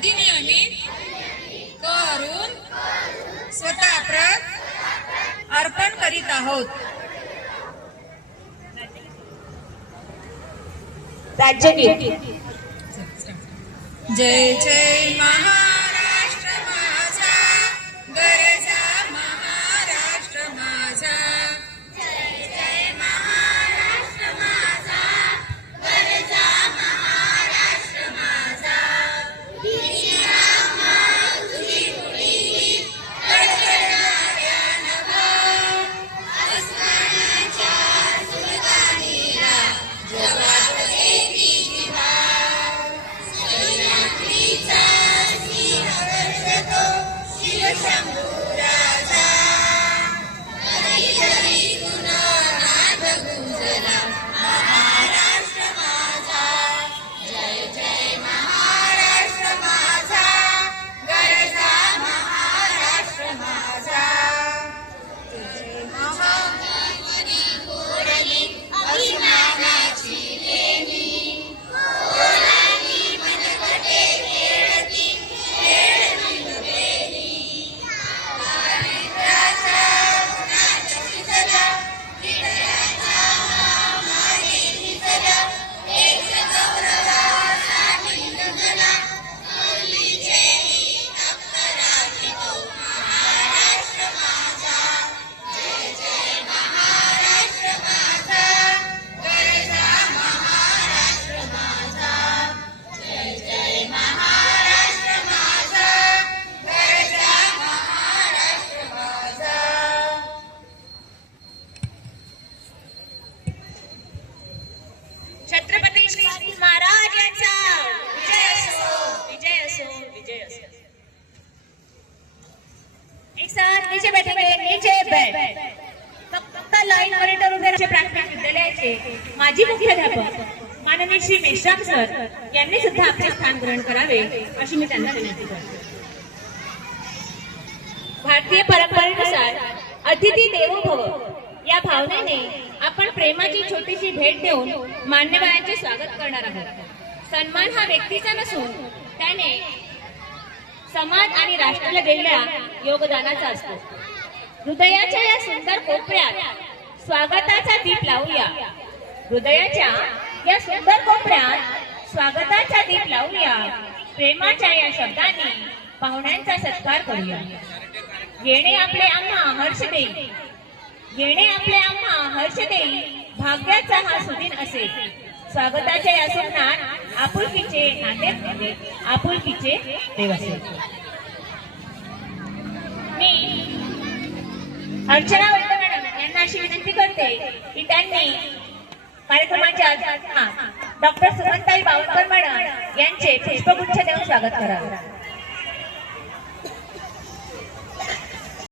अधिनियमित करून स्वतः प्रत अर्पण करीत आहोत. राज्यगीत जय जय महाराष्ट्र एक साथ नीचे बैठेंगे नीचे बैठ. फक्त लाईन मॉनिटर उभे प्राथमिक विद्यालयाचे माजी मुख्याध्यापक माननीय श्री मेश्राम सर यांनी सुद्धा आपले स्थान ग्रहण करावे अशी मी त्यांना विनंती करते. भारतीय परंपरेनुसार अतिथी देवो भव या भावनेने आपण प्रेमाची छोटीशी भेट देऊन मान्यवरांचे स्वागत करणार आहोत. सन्मान हा व्यक्तीचा नसून त्याने समाज आणि राष्ट्राला दिलेल्या योगदानाचा असतो. हृदयाच्या या सुंदर कोपऱ्यात स्वागताचा दीप लावूया. हृदयाच्या या सुंदर कोपऱ्यात स्वागताचा दीप लावूया. प्रेमाच्या या शब्दांनी पाहुण्यांचा सत्कार करूया. येणे आपले आम्हा हर्ष देईल येणे आपले आम्हा हर्ष देईल भाग्याचा हा सुदिन असेल. स्वागताच्या या स्वप्नात आपुलकीचे नाते म्हणजे आपुलकीचे देव मी अर्चना वैद्य मॅडम यांना अशी विनंती करते की त्यांनी कार्यक्रमाच्या अध्यक्षा डॉक्टर सुमनताई बावनकर मॅडम यांचे पुष्पगुच्छ देऊन स्वागत करावे.